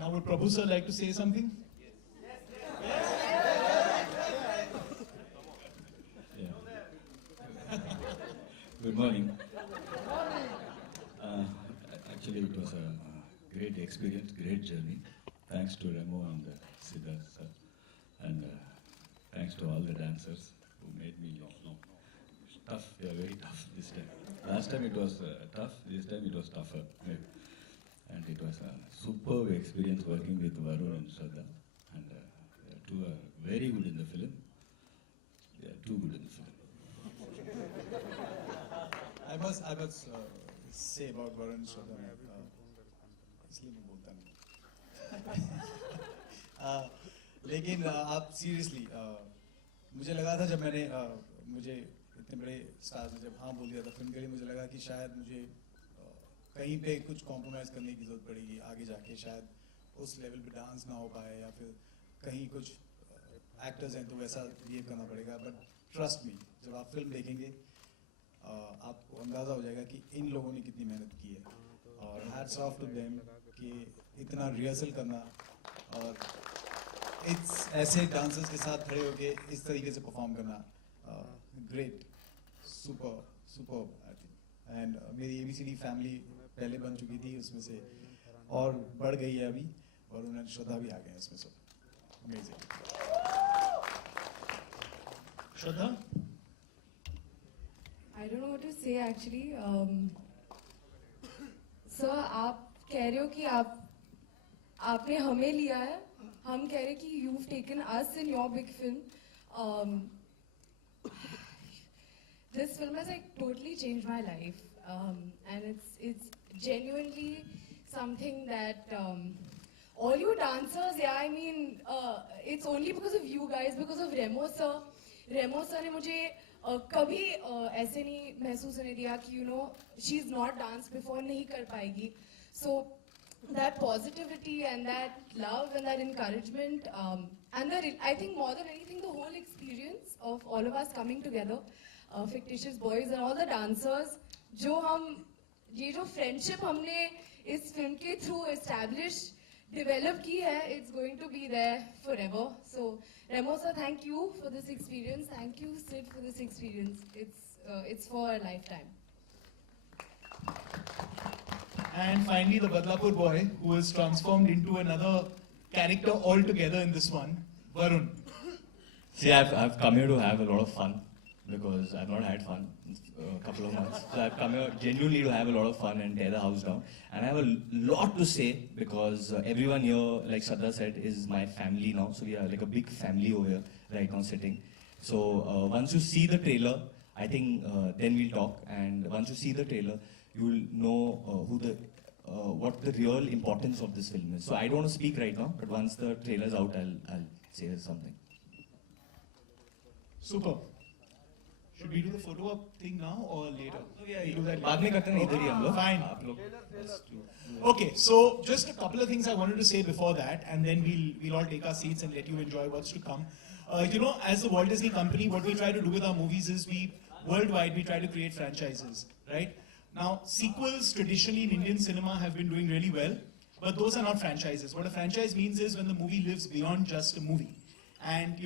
Now would Prabhu sir like to say something? Good morning. Actually, it was a great experience, great journey. Thanks to Remo and Siddharth sir, and thanks to all the dancers who made me tough. They are very tough this time. Last time it was tough. This time it was tougher. And it was a superb experience working with Varun and Shraddha. And they two are very good in the film. They are too good in the film. I must say about Varun Shraddha. इसलिए मैं बोलता नहीं. लेकिन आप सीरियसली मुझे लगा था जब मैंने मुझे इतने बड़े स्टार्स ने जब हाँ बोल दिया था फिल्म के लिए, मुझे लगा कि शायद मुझे कहीं पे कुछ कॉम्प्रोमाइज़ करने की ज़रूरत पड़ेगी आगे जाके, शायद उस लेवल पे डांस ना हो पाए या फिर कहीं कुछ एक्टर्स हैं तो वैसा बिहेव करना पड़ेगा. बट ट्रस्ट मी, जब आप फिल्म देखेंगे आपको अंदाज़ा हो जाएगा कि इन लोगों ने कितनी मेहनत की है. और हैट्स ऑफ टू देम कि इतना रिहर्सल करना और ऐसे डांसर्स के साथ खड़े होके इस तरीके से परफॉर्म करना. Great, super super I think. And मेरी ABCD फैमिली पहले बन चुकी थी, उसमें से और बढ़ गई है अभी, और उन्हें श्रद्धा भी आ गए हैं इसमें. So amazing. Shraddha, I don't know what to say actually. Sir, आप कह रहे हो कि आपने हमें लिया है, हम कह रहे हैं कि you've taken us in your big film. This film has like totally changed my life, and it's genuinely something that all you dancers, yeah, I mean, it's only because of you guys, because of Remo sir. Remo sir ने मुझे कभी ऐसे नहीं महसूस होने दिया कि she's not danced before, नहीं कर पाएगी. So that positivity and that love and that encouragement, and I think more than anything, the whole experience of all of us coming together, fictitious boys and all the dancers, ये जो friendship हमने इस film के through establish develop की है, it's going to be there forever. So Remo sir, thank you for this experience. Thank you Sid for this experience. It's for a lifetime. and finally the Badlapur boy who is transformed into another character altogether in this one, Varun. See, I've come here to have a lot of fun because I've not had fun in a couple of months. So I've come here genuinely to have a lot of fun and tear the house down. And I have a lot to say because everyone here, like Shraddha said, is my family now. So we are like a big family over here right now sitting. So once you see the trailer, I think then we'll talk. And once you see the trailer, you will know what the real importance of this film is. So I don't want to speak right now, but once the trailer's out, I'll say something. Super. Should we do the photo op thing now or later? Yeah, do that बाद में करते हैं इधर ही हम लोग. Fine. आप लोग Okay, so just a couple of things I wanted to say before that, and then we'll all take our seats and let you enjoy what's to come. As the Walt Disney Company, what we try to do with our movies is worldwide we try to create franchises, right? Now, sequels traditionally in Indian cinema have been doing really well, but those are not franchises. What a franchise means is when the movie lives beyond just a movie. And,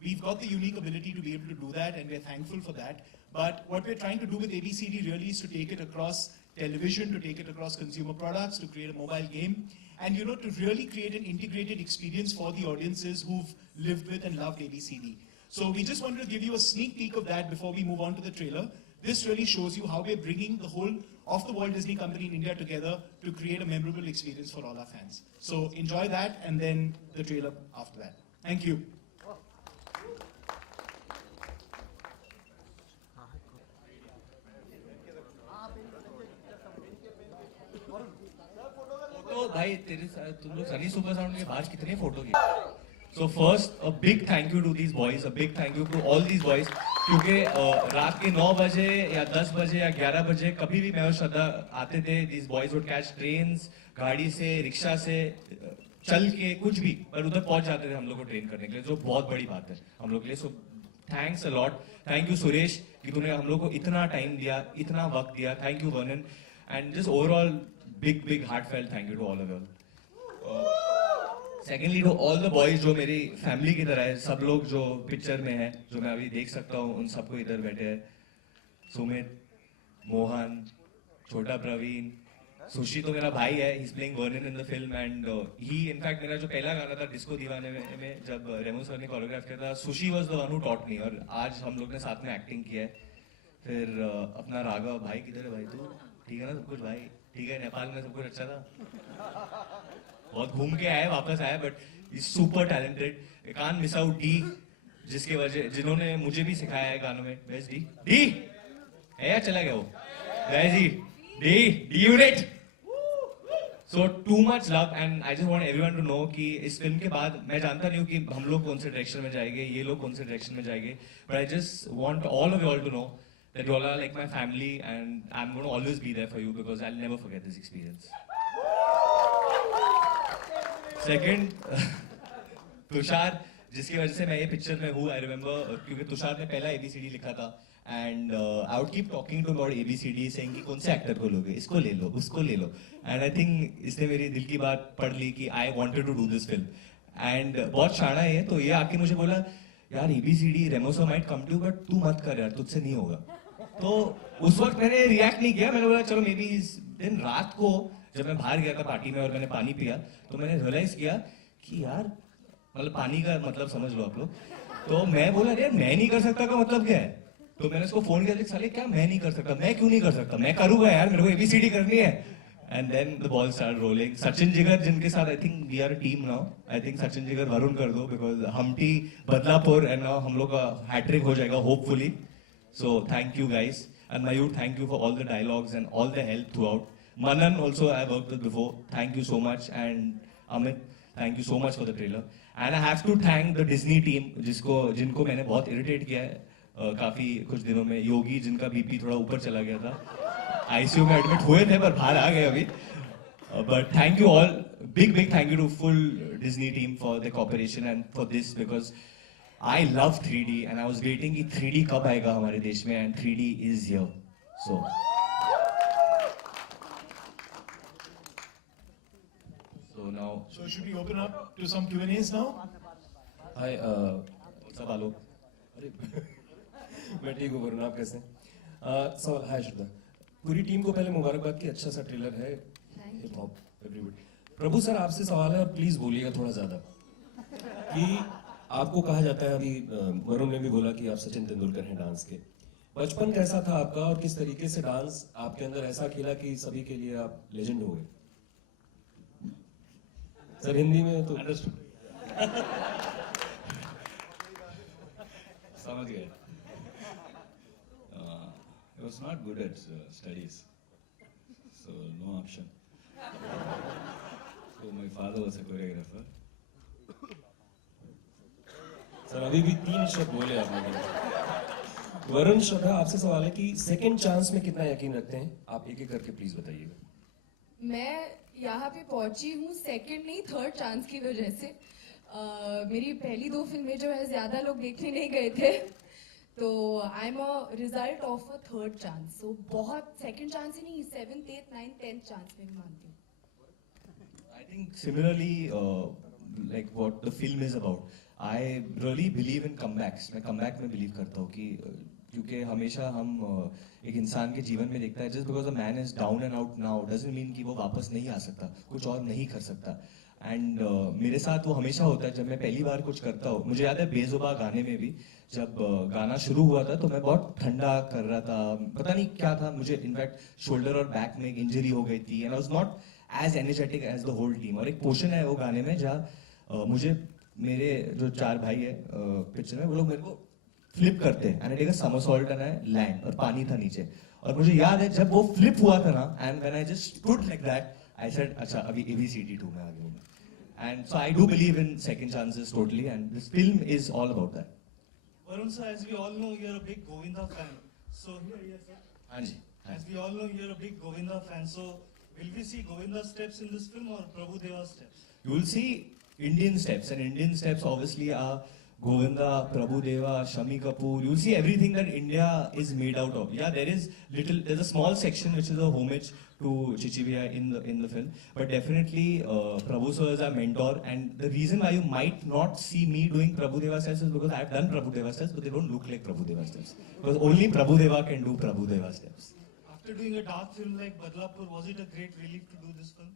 we've got the unique ability to be able to do that, and we're thankful for that. But what we're trying to do with ABCD really is to take it across television, to take it across consumer products, to create a mobile game, and to really create an integrated experience for the audiences who've lived with and loved ABCD. So we just wanted to give you a sneak peek of that before we move on to the trailer. This really shows you how we're bringing the whole of the Walt Disney Company in India together to create a memorable experience for all our fans. So enjoy that, and then the trailer after that. Thank you. तो भाई तुम लोग Sunny super sound के बाहर कितने फोटो की. So first, a big thank you to these boys, a big thank you to all these boys, क्योंकि रात के 9 बजे या 10 बजे या 11 बजे कभी भी मैं और श्रद्धा आते थे, these boys would catch trains, गाड़ी से, रिक्शा से, चल के कुछ भी, पर उधर पहुंच जाते थे हम लोग को ट्रेन करने के लिए, जो बहुत बड़ी बात है हम लोग के लिए. So thanks a lot, thank you Suresh कि तूने हम लोग को इतना टाइम दिया, इतना वक्त दिया, thank you Vernon, and just overall big heartfelt thank you to all of you. Secondly to all the boys जो मेरी फैमिली की तरह है, सब लोग जो पिक्चर में है, जो मैं अभी देख सकता हूँ, उन सबको इधर बैठे हैं, सुमित, मोहन, छोटा प्रवीण, सुशी तो मेरा भाई है, he is playing Vernon in the film and he in fact मेरा जो पहला गाना था डिस्को दीवाने में जब रेमो सर ने कोरियोग्राफ किया था, sushi was the one who taught me, और आज हम लोग ने साथ में एक्टिंग किया है. फिर अपना राघव भाई, किधर है भाई तू? ठीक है ना सब कुछ भाई? ठीक है, नेपाल में सब कुछ अच्छा था, बहुत घूम के आए, वापस आए, but is super talented. Can't miss out D, जिसके वजह जिन्होंने मुझे भी सिखाया है गानों में. बेस्ट डी डी है या चला गया वो? गाइस जी, D unit. So too much love and I just want everyone to know कि इस फिल्म के बाद मैं जानता नहीं हूँ कि हम लोग कौन से डायरेक्शन में जाएंगे, ये लोग कौन से डायरेक्शन में जाएंगे, but I just want all of you all to know that you all are like my family and I'm going to always be there for you because I'll never forget this experience. Second, Tushar, जिसकी वजह से मैं ये पिक्चर में हूँ, I remember क्योंकि तुषार ने पहला ABCD लिखा था and I would keep talking to about ABCD saying कि कौन से एक्टर को लोगे, इसको ले लो, उसको ले लो, and I think इसने मेरी दिल की बात पढ़ ली कि I wanted to do this film and बहुत शाना है, तो ये आके मुझे बोला यार ABCD Remo sir might come to but तू मत कर यार, तुझसे नहीं होगा. तो उस वक्त मैंने रिएक्ट नहीं किया, मैंने बोला चलो मे बी इस दिन रात को जब मैं बाहर गया था पार्टी में और मैंने पानी पिया तो मैंने रियलाइज किया कि यार मतलब पानी का मतलब समझ लो आप लोग. तो मैं बोला यार मैं नहीं कर सकता का मतलब क्या है, तो मैंने उसको फोन किया, साले क्या मैं नहीं कर सकता, मैं क्यों नहीं कर सकता, मैं करूंगा यार, मेरे को ABCD करनी है. And then the ball start rolling. Sachin Jigar जिनके साथ I think we are team now, I think Sachin Jigar Varun कर दो because Humpty Badlapur and now हम लोग का हैट्रिक हो जाएगा hopefully. So thank you guys, and Mayur, thank you for all the dialogues and all the help throughout. Manan also I worked with before, thank you so much, and Amit, thank you so much for the trailer. And I have to thank the Disney team, जिनको मैंने बहुत irritate किया है काफी कुछ दिनों में. योगी जिनका BP थोड़ा ऊपर चला गया था, ICU में एडमिट हुए थे पर बाहर आ गए अभी. But thank you all, big thank you to full Disney team for the cooperation and for this because I love 3D and I was waiting कि 3D कब आएगा हमारे देश में and 3D is here. So now. So should we open up to some Q&As now? हाय सब आलोक. अरे मैं ठीक हूँ वरुण, आप कैसे हैं? सवाल, हाय श्रद्धा, पूरी टीम को पहले मुबारकबाद की, अच्छा सा ट्रेलर है, हिप हॉप एवरीबॉडी. प्रभु सर आपसे सवाल है और प्लीज बोलिएगा थोड़ा ज्यादा. कि आपको कहा जाता है, अभी वरुण ने भी बोला कि आप सचिन तेंदुलकर हैं डांस के. बचपन कैसा था आपका और किस तरीके से डांस आपके अंदर ऐसा खेला कि सभी के लिए आप लेजेंड हो गए? सर हिंदी में तो समझ गए. I was not good at studies, so no option. So my father was a choreographer. Sir अभी भी 3 शब्द बोले आपने. वरुण, श्रद्धा आपसे सवाल है कि सेकंड चांस में कितना यकीन रखते हैं आप? एक एक करके प्लीज बताइएगा. मैं यहाँ पे पहुंची हूँ सेकंड नहीं थर्ड चांस की वजह से. मेरी पहली 2 फिल्में जो है ज्यादा लोग देखने नहीं गए थे, तो I am a result of a third chance. So बहुत सेकंड चांस ही नहीं, 7th 8th 9th 10th chance में भी मानती हूँ. I think similarly, like what the film is about, I really believe in comebacks. मैं comeback में believe करता हूँ कि क्योंकि हमेशा हम एक इंसान के जीवन में देखता है just because a man is down and out now doesn't mean कि वो वापस नहीं आ सकता, कुछ और नहीं कर सकता. एंड मेरे साथ वो हमेशा होता है जब मैं पहली बार कुछ करता हूँ. मुझे याद है बेजुबा गाने में भी जब गाना शुरू हुआ था तो मैं बहुत ठंडा कर रहा था, पता नहीं क्या था मुझे. इनफैक्ट शोल्डर और बैक में एक इंजरी हो गई थी and I was not as energetic as the whole team. और एक पोर्शन है वो गाने में जहाँ मुझे मेरे जो 4 भाई है पिक्चर में, वो लोग मेरे को फ्लिप करते हैं and I take a somersault and I land, और पानी था नीचे. और मुझे याद है जब वो फ्लिप हुआ था ना, and when I just stood like that I said अच्छा अभी ABCD 2 में आ गया. And so I do believe in second chances totally and this film is all about that. Varun sir, as we all know, you're a big Govinda fan. So here, yes sir. हाँ जी. As we all know, you're a big Govinda fan. So will we see Govinda steps in this film or Prabhu Deva steps? You will see Indian steps, and Indian steps obviously are Govinda, Prabhudeva, Shami Kapoor. You'll see everything that India is made out of. Yeah, there's a small section which is a homage to Chichivia in the film, but definitely Prabhu sir is our mentor. And the reason why you might not see me doing Prabhudeva steps is because I've done Prabhudeva steps, but they don't look like Prabhudeva steps. Because only Prabhudeva can do Prabhudeva steps. After doing a dark film like Badlapur, was it a great relief to do this film?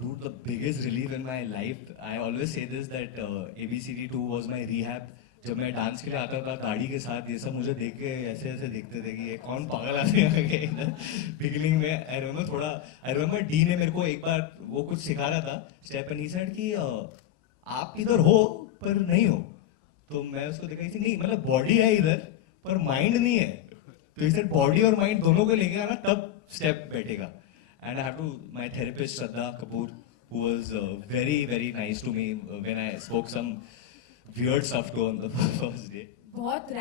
Dude, the biggest relief in my life, I always say this that ABCD 2 was my rehab. जब मैं डांस के लिए आता था गाड़ी के साथ ये सब मुझे देख के ऐसे ऐसे देखते थे कि ये कौन पागल आदमी आ गया इधर बिगिनिंग में आई रिमेम्बर डी ने मेरे को एक बार वो कुछ सिखा रहा था स्टेप एंड ही सेड कि आप इधर हो पर नहीं हो तो मैं उसको देखा थी नहीं मतलब बॉडी है इधर पर माइंड नहीं है तो इसे बॉडी और माइंड दोनों को लेके आना तब स्टेप बैठेगा and I have to my therapist Shraddha Kapoor who was very nice to me when I spoke some weird stuff to on the first day. बहुत